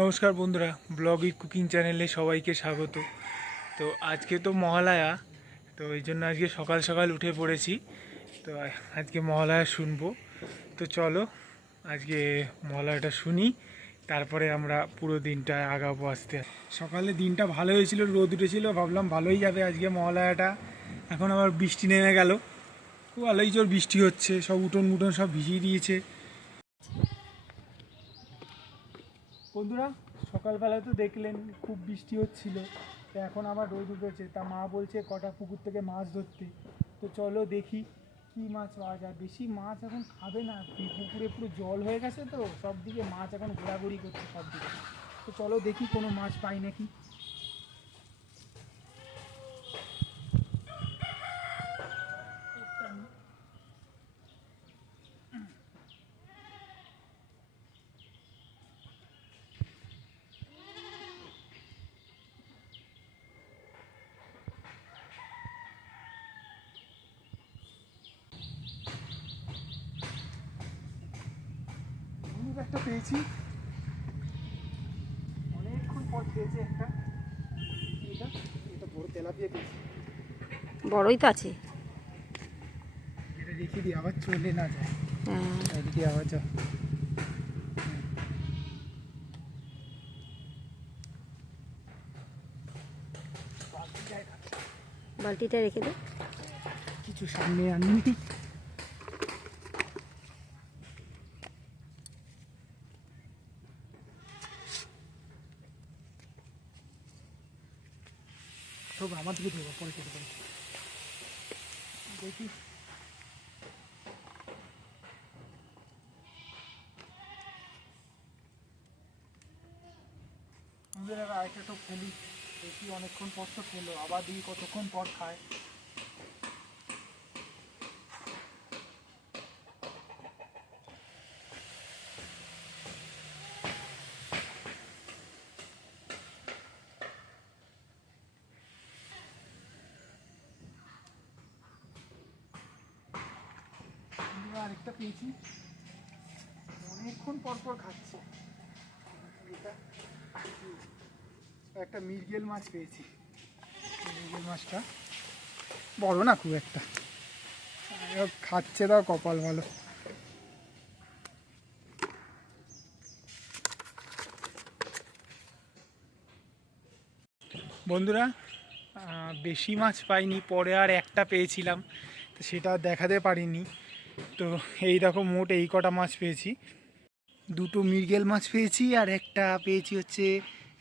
নমস্কার বন্ধুরা, ব্লগি কুকিং চ্যানেলে সবাইকে স্বাগত। তো আজকে তো মহালয়া, তো এই জন্য আজকে সকাল সকাল উঠে পড়েছি। তো আজকে মহালয়া শুনবো। তো চলো আজকে মহালয়াটা শুনি, তারপরে আমরা পুরো দিনটা আগাবো আস্তে। সকালে দিনটা ভালো হয়েছিল, রোদ উঠেছিল, ভাবলাম ভালোই যাবে আজকে মহালয়াটা। এখন আবার বৃষ্টি নেমে গেল, খুব ভালোই জোর বৃষ্টি হচ্ছে, সব উঠোন মুঠোন সব ভিজিয়ে দিয়েছে। বন্ধুরা, সকালবেলা তো দেখলেন খুব বৃষ্টি হচ্ছিল, তো এখন আবার রোদ উঠেছে। তা মা বলছে কটা পুকুর থেকে মাছ ধরতে। তো চলো দেখি কি মাছ পাওয়া যায়। বেশি মাছ এখন খাবে না, পুকুরে পুরো জল হয়ে গেছে, তো সব দিকে মাছ এখন ঘোরাঘুরি করছে সব দিকে। তো চলো দেখি কোনো মাছ পাই নাকি। একটা পেয়েছি, অনেকক্ষণ পর পেয়েছি একটা। এটা এটা বড় তেলাপিয়া পেয়েছি। বড়ই তো আছে, এটা রেখে দিই, আবার চলে না যায়। হ্যাঁ এদিকে আবার চল। বালতিটা রেখে দে। কিছু সামনে আনিনি। তবে আমার দিকে দেবো, পরে কেটে দেবো। দেখি আমাদের আরেকটা তো ফুলি, দেখি অনেকক্ষণ পর তো খেলো, আবার দিই কতক্ষণ পর খায়। আরেকটা পেয়েছি, অনেকক্ষণ পর পর খাচ্ছে। এটা একটা মৃগেল মাছ পেয়েছি। মৃগেল মাছটা বড় না খুব একটা, খাচ্ছে, তাও কপাল ভালো। বন্ধুরা, বেশি মাছ পাইনি, পরে আর একটা পেয়েছিলাম, তো সেটা দেখাতে পারিনি। তো এই দেখো, মোট এই কটা মাছ পেয়েছি। দুটো মৃগেল মাছ পেয়েছি, আর একটা পেয়েছি হচ্ছে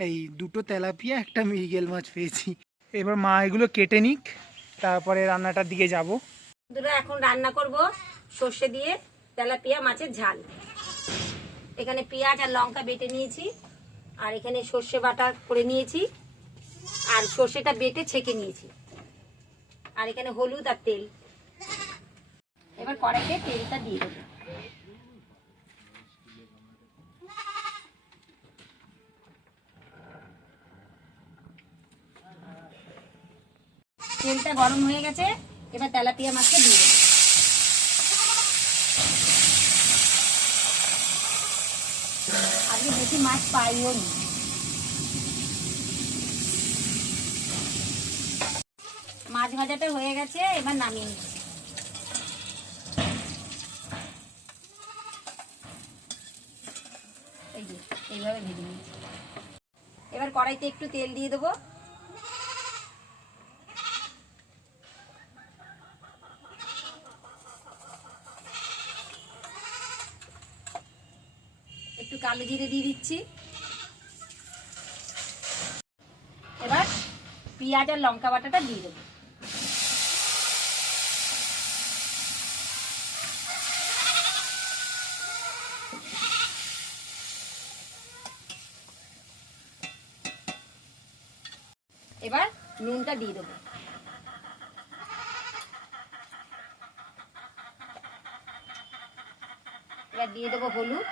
এই দুটো তেলাপিয়া, একটা মৃগেল মাছ পেয়েছি। এবার মা এগুলো কেটে নিক, তারপরে রান্নাটার দিকে যাব। বন্ধুরা, এখন রান্না করব সর্ষে দিয়ে তেলাপিয়া মাছের ঝাল। এখানে পেঁয়াজ আর লঙ্কা বেটে নিয়েছি, আর এখানে সর্ষে বাটা করে নিয়েছি, আর সর্ষেটা বেটে ছেঁকে নিয়েছি, আর এখানে হলুদ আর তেল। এবার কড়াইতে তেলটা দিয়ে দেবো। তেলটা গরম হয়ে গেছে, এবার তেলাপিয়া মাছটা দিয়ে দেবো। আজকে বেশি মাছ পাইও নি। মাছ ভাজাটা হয়ে গেছে, এবার নামিয়ে নিচ্ছি। এই যে এইভাবে ভেজে নিচ্ছি। এবার কড়াইতে একটু তেল দিয়ে দেবো। একটু কালো জিরে দিয়ে দিচ্ছি। এবার পেঁয়াজ আর লঙ্কা বাটাটা দিয়ে দেবো। এবার নুনটা দিয়ে দেবো। এবার দিয়ে দেবো হলুদ,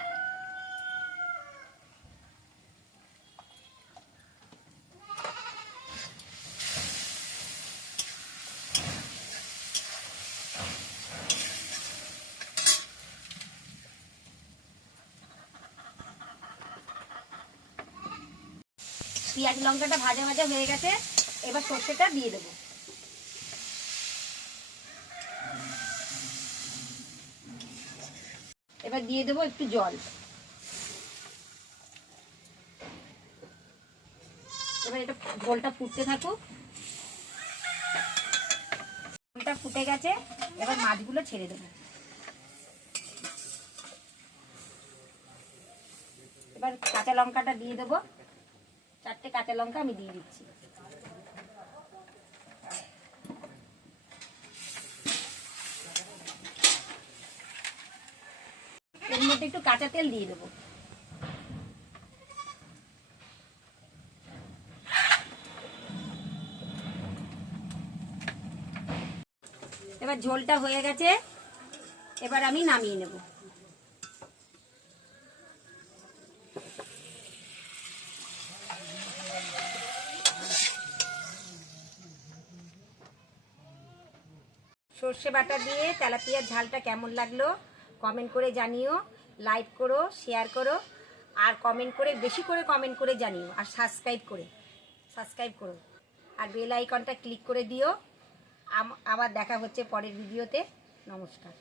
পেঁয়াজ লঙ্কাটা ভাজা ভাজা হয়ে গেছে, এবার সর্ষেটা দিয়ে দেবো। এবার দিয়ে দেবো একটু জল। এবার এটা ঝোলটা ফুটতে থাকুক। ঝোলটা ফুটে গেছে, এবার মাছগুলো ছেড়ে দেবো। এবার কাঁচা লঙ্কাটা দিয়ে দেবো, 4টে কাঁচা লঙ্কা আমি দিয়ে দিচ্ছি। এর মধ্যে একটু কাঁচা তেল দিয়ে দেবো। এবার ঝোলটা হয়ে গেছে, এবার আমি নামিয়ে নেব। সর্ষে বাটা দিয়ে তেলাপিয়ার ঝালটা কেমন লাগলো কমেন্ট করে জানিও, লাইক করো, শেয়ার করো, আর কমেন্ট করে বেশি করে কমেন্ট করে জানিও, আর সাবস্ক্রাইব করো, আর বেল আইকনটা ক্লিক করে দিও। আবার দেখা হচ্ছে পরের ভিডিওতে। নমস্কার।